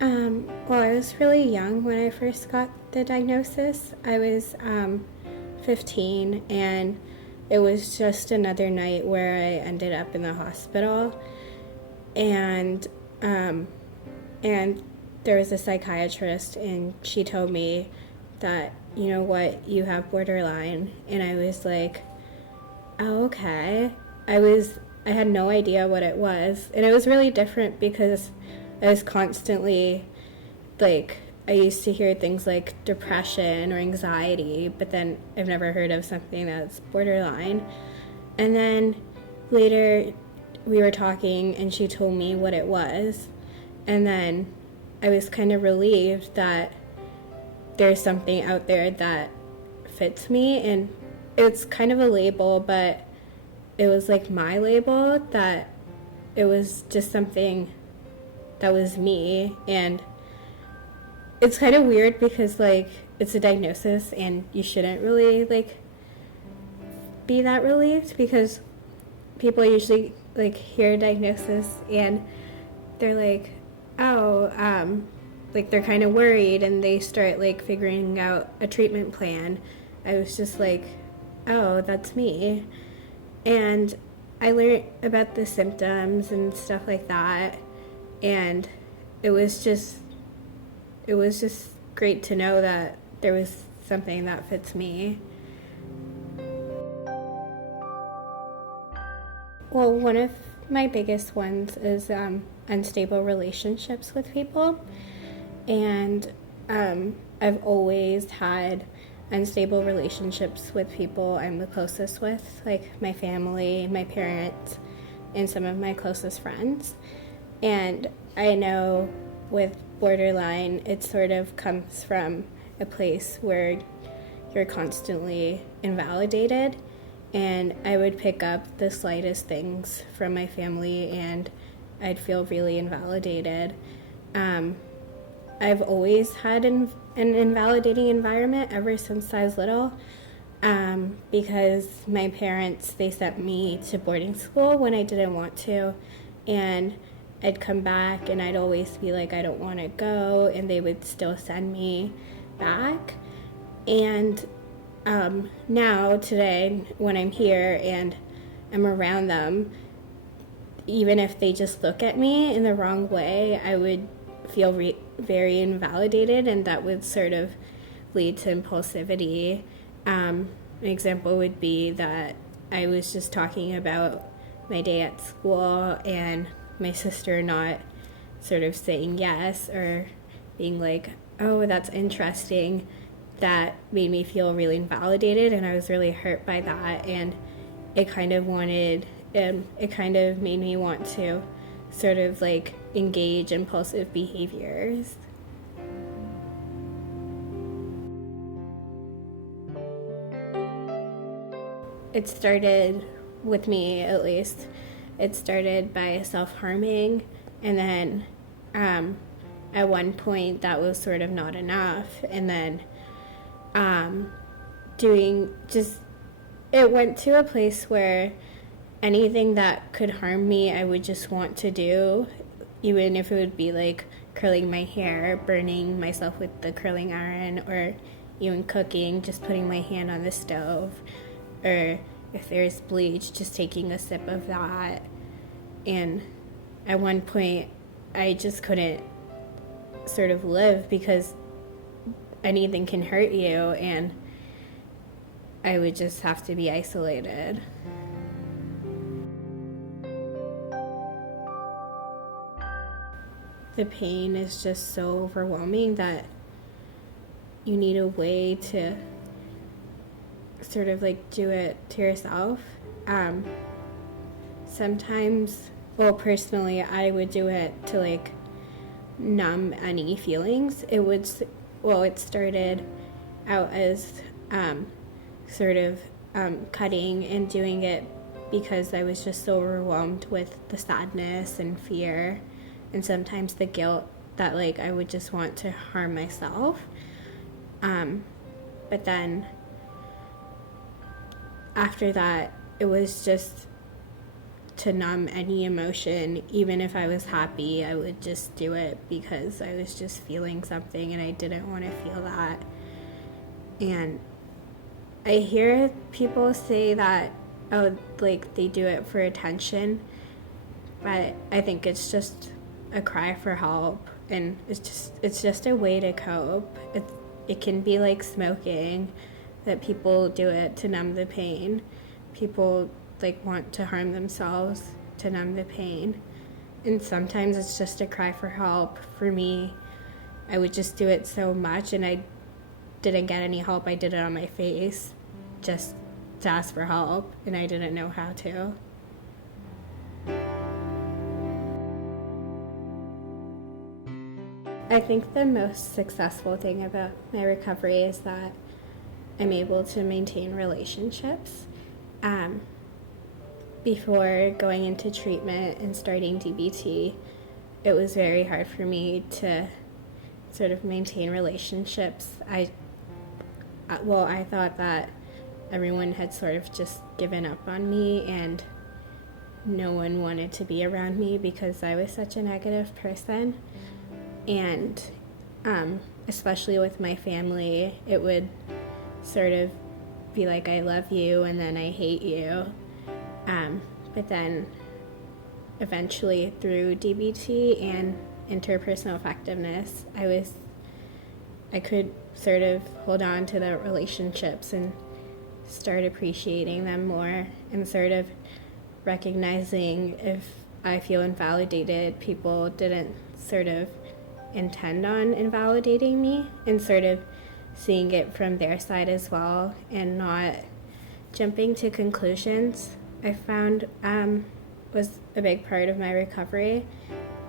Well, I was really young when I first got the diagnosis. I was 15, and it was just another night where I ended up in the hospital, and um, and there was a psychiatrist, and she told me that, you know what, you have borderline, and I was like, oh, okay. I had no idea what it was, and it was really different because I was constantly, like, I used to hear things like depression or anxiety, but then I've never heard of something that's borderline. And then later we were talking and she told me what it was. And then I was kind of relieved that there's something out there that fits me. And it's kind of a label, but it was like my label, that it was just something that was me. And it's kind of weird because, like, it's a diagnosis and you shouldn't really, like, be that relieved, because people usually, like, hear a diagnosis and they're like, oh, like, they're kind of worried and they start, like, figuring out a treatment plan. I was just like, oh, that's me. And I learned about the symptoms and stuff like that, and it was just great to know that there was something that fits me. Well, one of my biggest ones is unstable relationships with people. And I've always had unstable relationships with people I'm the closest with, like my family, my parents, and some of my closest friends. And I know with borderline, it sort of comes from a place where you're constantly invalidated. And I would pick up the slightest things from my family and I'd feel really invalidated. I've always had an invalidating environment ever since I was little, because my parents, they sent me to boarding school when I didn't want to, and I'd come back and I'd always be like, I don't want to go, and they would still send me back. And now, today, when I'm here and I'm around them, even if they just look at me in the wrong way, I would feel very invalidated, and that would sort of lead to impulsivity. An example would be that I was just talking about my day at school and my sister not sort of saying yes or being like, oh, that's interesting. That made me feel really invalidated, and I was really hurt by that, and it kind of made me want to sort of like engage impulsive behaviors. It started, with me at least, it started by self-harming, and then at one point that was sort of not enough, and then it went to a place where anything that could harm me I would just want to do, even if it would be like curling my hair, burning myself with the curling iron, or even cooking, just putting my hand on the stove, or if there's bleach, just taking a sip of that. And at one point I just couldn't sort of live, because anything can hurt you, and I would just have to be isolated. The pain is just so overwhelming that you need a way to sort of like do it to yourself. Sometimes, well, personally, I would do it to like numb any feelings. It started out as sort of cutting and doing it because I was just so overwhelmed with the sadness and fear and sometimes the guilt that like I would just want to harm myself. But then after that, it was just to numb any emotion. Even if I was happy, I would just do it because I was just feeling something and I didn't want to feel that. And I hear people say that, oh, like they do it for attention, but I think it's just a cry for help, and it's just a way to cope. It can be like smoking, that people do it to numb the pain. People like want to harm themselves to numb the pain, and sometimes it's just a cry for help. For me, I would just do it so much, and I didn't get any help. I did it on my face just to ask for help, and I didn't know how to. I think the most successful thing about my recovery is that I'm able to maintain relationships. Before going into treatment and starting DBT, it was very hard for me to sort of maintain relationships. I thought that everyone had sort of just given up on me and no one wanted to be around me because I was such a negative person. And especially with my family, it would sort of be like, I love you and then I hate you. But then eventually through DBT and interpersonal effectiveness, I could sort of hold on to the relationships and start appreciating them more, and sort of recognizing if I feel invalidated, people didn't sort of intend on invalidating me, and sort of seeing it from their side as well and not jumping to conclusions, I found was a big part of my recovery.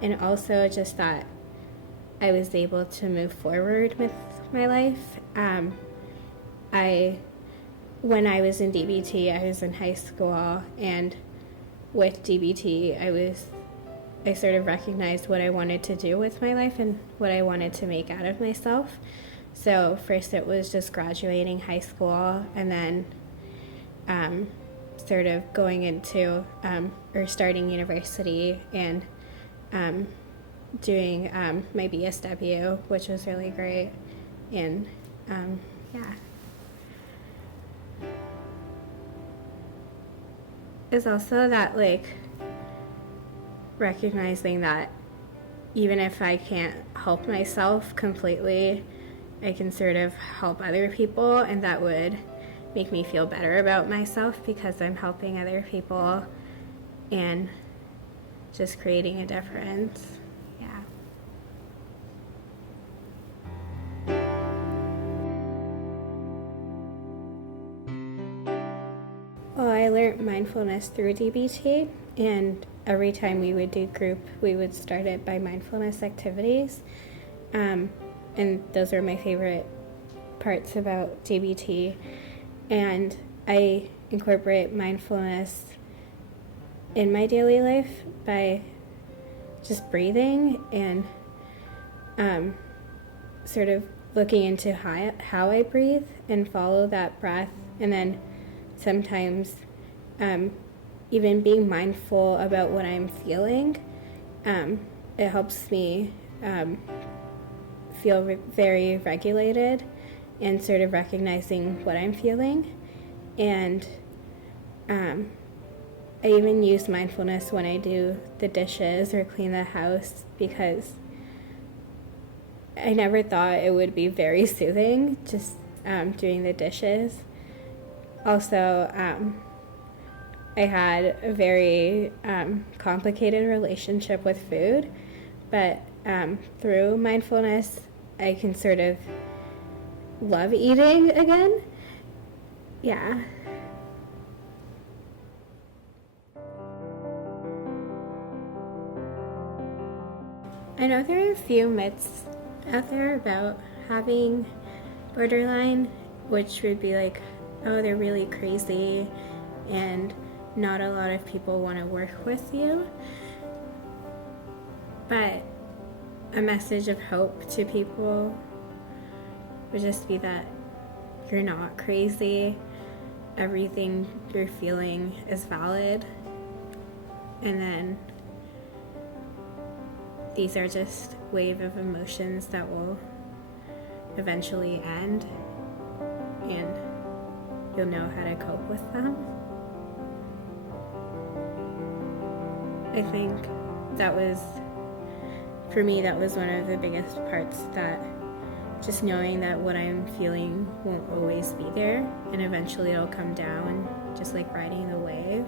And also just that I was able to move forward with my life. When I was in DBT, I was in high school, and with DBT, I sort of recognized what I wanted to do with my life and what I wanted to make out of myself. So first it was just graduating high school, and then sort of going into or starting university and doing my BSW, which was really great. And yeah. It's also that like recognizing that even if I can't help myself completely, I can sort of help other people, and that would make me feel better about myself because I'm helping other people and just creating a difference. Yeah. Well, I learned mindfulness through DBT, and every time we would do group, we would start it by mindfulness activities. And those are my favorite parts about DBT. And I incorporate mindfulness in my daily life by just breathing and sort of looking into how I breathe and follow that breath. And then sometimes even being mindful about what I'm feeling, it helps me feel very regulated and sort of recognizing what I'm feeling. And I even use mindfulness when I do the dishes or clean the house, because I never thought it would be very soothing just doing the dishes. Also, I had a very complicated relationship with food, but through mindfulness, I can sort of love eating again. Yeah. I know there are a few myths out there about having borderline, which would be like, oh, they're really crazy and not a lot of people want to work with you. But a message of hope to people would just be that you're not crazy. Everything you're feeling is valid. And then these are just wave of emotions that will eventually end, and you'll know how to cope with them. I think that was, for me, that was one of the biggest parts, that just knowing that what I'm feeling won't always be there, and eventually it'll come down, just like riding the wave.